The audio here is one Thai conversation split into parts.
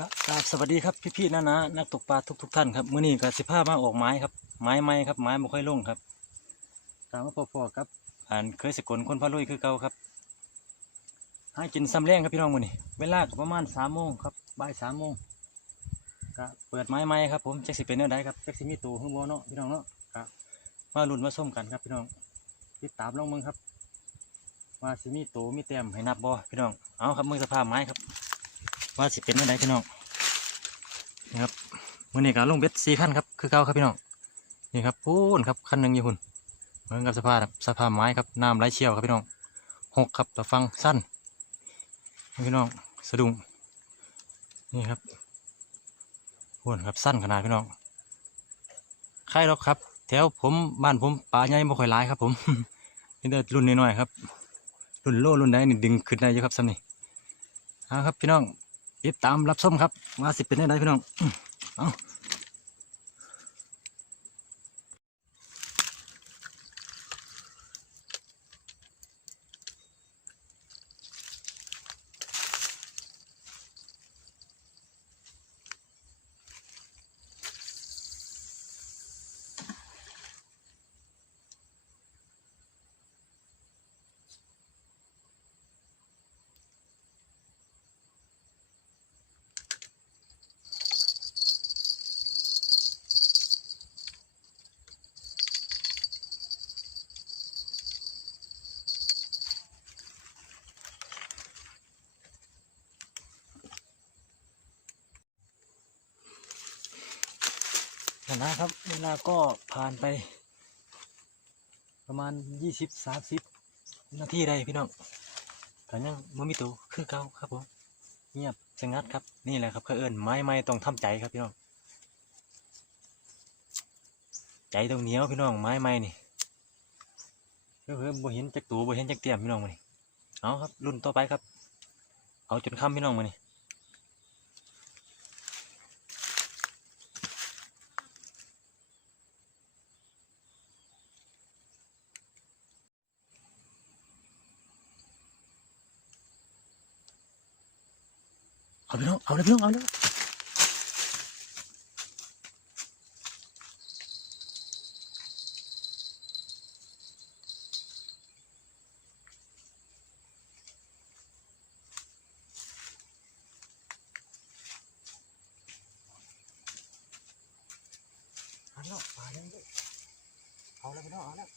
ครับครับสวัสดีครับพี่ๆนะนะนักตกปลาทุกๆท่านครับมื้อนี้ก็สิพามาออกไม้ครับ ไม้ไม้ครับไม้บ่ค่อยลงครับ ตามมาพอๆครับอ่านเคยสกลคนพาลุยคือเก่าครับให้กินซ้ำแรงครับพี่น้องมื้อนี้เวลาก็ประมาณสามโมงครับบ่ายสามโมงก็เปิดไม้ไม้ครับผมแจ็คสิเป็นแนวใดครับแจ็คสิมีตัวข้างบนเนาะพี่น้องเนาะก็มาลุ้นมาส้มกันครับพี่น้องติดตามลองมึงครับว่าสิมีตัวมีแต้มให้นับบ่พี่น้องเอาครับมือสภาพไม้ครับ ว่าสิเป็นแนวใดพี่น้องนี่ครับมื่อนี้ก็ลงเบ็ดสี่ขั้นครับคือเก่าครับพี่น้องนี่ครับพูนครับขั้นหนึ่งยู่หุ่นเหมือนกับสภาพสภาพไม้ครับน้ำไหลเชี่ยวครับพี่น้องหกครับแต่ฟังสั้นพี่น้องสะดุ้งนี่ครับพูนครับสั้นขนาดพี่น้องใครหรอกครับ แถวผมบ้านผมปลาใหญ่ไม่ค่อยร้ายครับ ผมนี่แต่รุ่นน้อยๆครับรุ่นโลรุ่นใดนี่ดึงขึ้นได้เยอะครับซ้ำนี่เอาครับพี่น้อง ติดตามรับชมครับว่าสิเป็นได้ไงพี่น้องเอา นะครับ เวลาก็ผ่านไป ประมาณยี่สิบสามสิบนาทีได้พี่น้องแต่ยังมันมีตัวคือเก่าครับผมเงียบสงัดครับนี่แหละครับเขาเอิญไม้ไม้ต้องทำใจครับพี่น้อง ใจต้องเหนียวพี่น้องไม้ไม้นี่เพื่อบ่เห็นจักตัวบ่เห็นจักเตียมพี่น้องมานี่เอาครับรุ่นต่อไปครับ เอาจนค่ำพี่น้องมานี่ เอาพี่น้อง เอาเลยพี่น้อง เอาเลยเอาแล้วมาแล้วเอาแล้วพี่น้องเอาแล้ว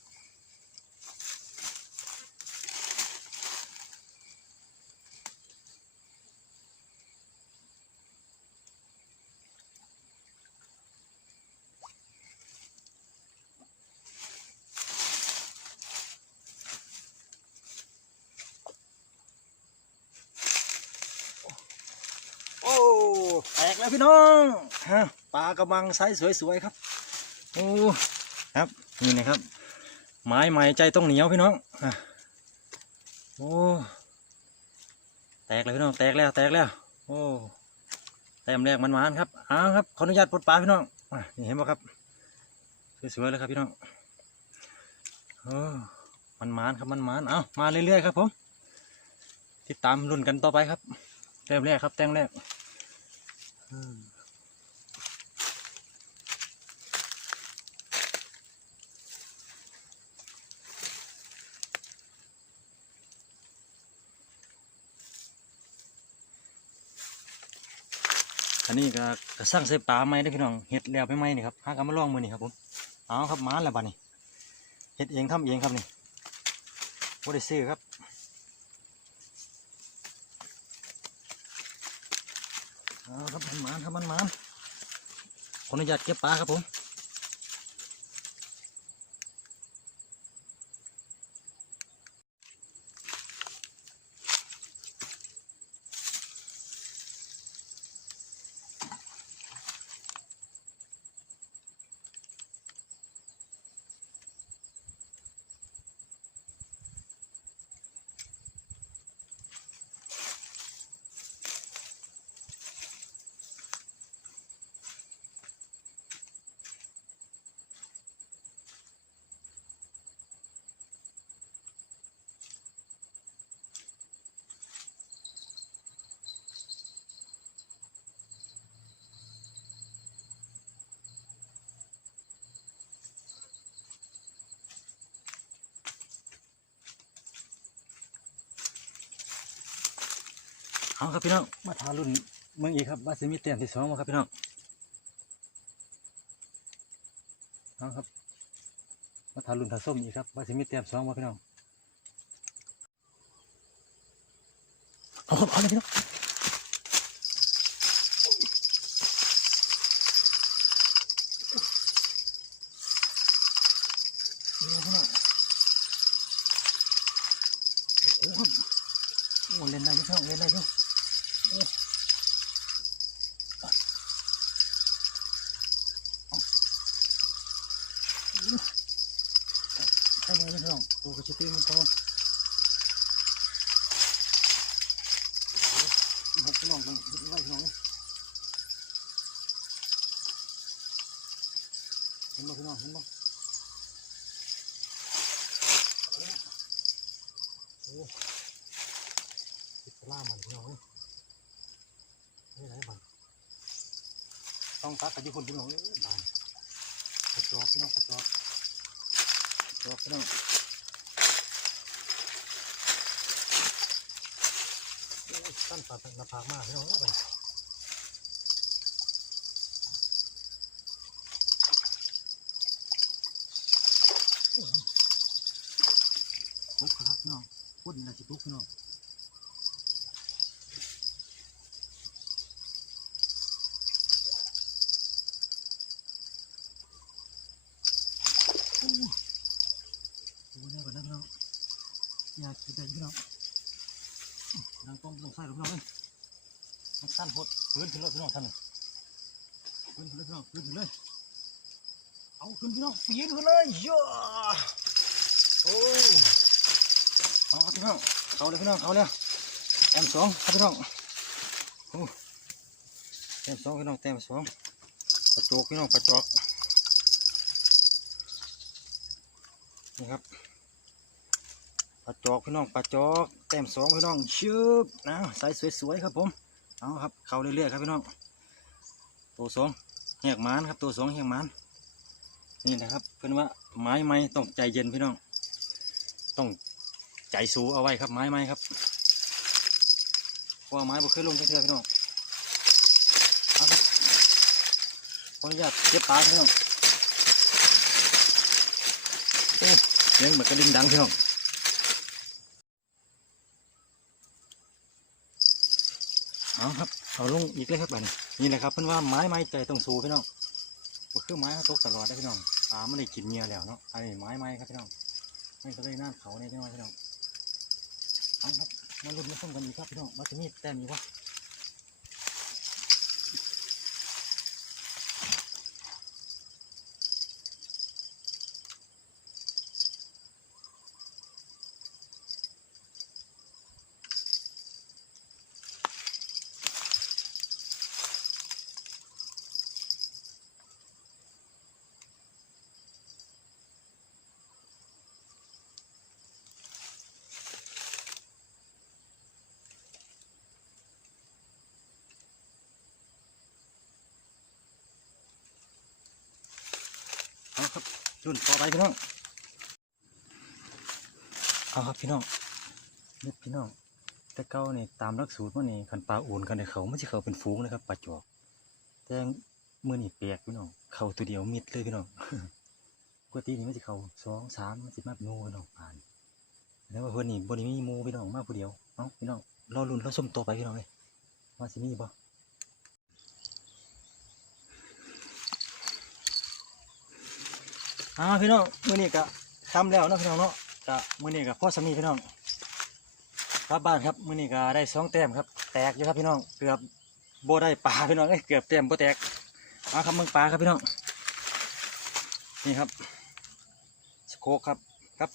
โอ้ แล้วพี่น้องฮะปลากระมังไซส์สวยๆครับโอ้ครับนี่นะครับไม้ใหม่ใจต้องเหนียวพี่น้องอะโอ้แตกแล้วพี่น้องแตกแล้วแตกแล้ว โอ้แต้มแรกมันหวานครับอ้าวครับขออนุญาตปลดปลาพี่น้องอนี่เห็นไหมครับสวยๆเลยครับพี่น้องโอ้มันหมานครับมันหมานเอามาเรื่อยๆครับผมติดตามรุ่นกันต่อไปครับแต้มแรกครับแต้มแรก อันนี้ก็กสร้างเสพปลาไหมได้พี่น้องเห็ดแล้วไปไหมนี่ครับหากันมาลองมือนี่ครับผมเอาครับมาแล้วบ้านี่เห็ดเองทำเองครับนี่บ่ได้ซื้อครับ เอา ครับมันมันครับมันมันขออนุญาตเก็บปลาครับผม เอาครับพี่น้อง มาทารุ่นเมืองอีกครับว่าสิมีแต้มที่สองบ่ครับพี่น้องเอาครับ มาทารุ่นทาส้มอีกครับว่าสิมีแต้มสองบ่พี่น้อง เอาครับเอาเลยพี่น้องนี่นะพี่น้องโอ้โหครับโอ้เล่นได้อยุ่พี่น้องเล่นได้อยุ่โอ้ใช่ไหมพี่น้องตัวกระชิบตีมันพอโอ้โหพี่น้องต้องยึ ดไว้พี่น้องเห็นบ่พี่น้องเห็นบ่โอ้ติดปลามันพี่น้องนี่ไหนบ้าง ต้องตักกับญี่ปุ่นพี่น้องเอ้บานกระจอกพี่น้องกระจอกกระจอกพี่น้องตั้นปลาหน้าผากมากพี่น้องเอ้ยบัดทุกครับพี่น้องพูดนี่แหละสิทุกพี่น้อง โอ้โหได้ก่อนนะพี่น้องอ ยากกินได้พี่น้องนางต้มลงใส่หรือพี่น้องเลยมันสั้นโพดพื้นขึ้นเลยพี่น้องท่านน่ะพื้นขึ้นเลยพี่น้องพื้นขึ้นเลยเอาขึ้นพี่น้องปีนขึ้นเลยย่าโอ้เอาพี่น้องเอาเลยพี่น้องเอาเลยแอมสองครับพี่น้องโอ้แต้มสองพี่น้องแต้มสองปลาโจกพี่น้องปลาจกนี่ครับ ปลาจอกพี่น้องปลาจอกแต้มสองพี่น้องชืบนะใส่สวยๆครับผมเอาครับเข้าเรื่อยๆครับพี่น้องตัวสองแหกมานครับตัวสองแหกมานนี่นะครับเพื่อนว่าไม้ไม้ต้องใจเย็นพี่น้อง ต้องใจสูเอาไว้ครับไม้ไม้ครับเพราะว่าไม้บุเคยลงเชื่อพี่น้องเอาครับขออนุญาตเก็บปลาพี่น้องโอ้เสียงเหมือนกระดิ่งดังพี่น้อง เอาครับเอาลงอีกเลยครับบัดนี้นี่แหละครับเพื่อนว่าไม้ไม้ใจต้องสู้พี่น้องก็คือไม้ตกตลอดได้พี่น้องปลาไม่ได้กินเมียแล้วเนาะอันนี้ไม้ไม้ครับพี่น้องไม่ก็เลยน่านเขาเนี่ยพี่น้องพี่น้องเอาครับมาลุ้นมาส้มกันอีกครับพี่น้องมาจะมีแต้มอีกวะ เอาครับรุ่นต่อไปพี่น้องเอาครับพี่น้องนี่พี่น้องแต่เก้านี่ตามลักสูตรว่านี่คันปลาอุ่นกันในเขาไม่ใช่เขาเป็นฟูงนะครับปลาจอกแต่มือนี่แปลกพี่น้องเขาตัวเดียวมิดเลยพี่น้องปกตินี่ไม่ใช่เขาสองสามมันสิมาเป็นหมูพี่น้องผ่านแล้วว่าเพื่อนนี่บนนี้มีมูพี่น้องมากผู้เดียวเอ้าพี่น้องรอรุ่นรอส้มโตไปพี่น้องเลยว่าสิมีบ่ อ่าพี่น้องมือนี่ก็ทำแล้วเนาะพี่น้องเนาะก็มือนี่ก็พ่อสามีพี่น้องครับบ้านครับมื้อนี้ก็ได้สองแต้มครับ แตกอยู่ครับพี่น้องเกือบโบได้ปลาพี่น้องเอ้ยเกือบแต้มโบแตกเอาครับมืองปลาครับพี่น้องนี่ครับสโคกครับครับ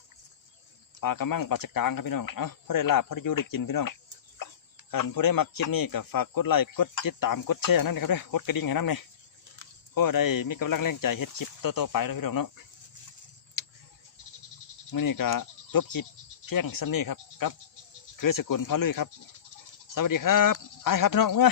ปลากระมังปลาชะกลางครับพี่น้องเอ้าพอได้ลาบพอได้ยูได้กินพี่น้องกันผู้ได้มักคลิปนี้ก็ฝากกดไลค์กดติดตามกดแชร์นั่นนะครับเด้อกดกระดิ่งให้น้ำเนี่ยก็ได้มีกำลังแรงใจเฮ็ดคลิปต่อๆไปแล้วพี่น้องเนาะ มื่อนี้ก็จบคลิปเพียงสำนี้ครับกับ คือสกุลพ่อลุยครับ สวัสดีครับไอครับพี่น้องเมื่อ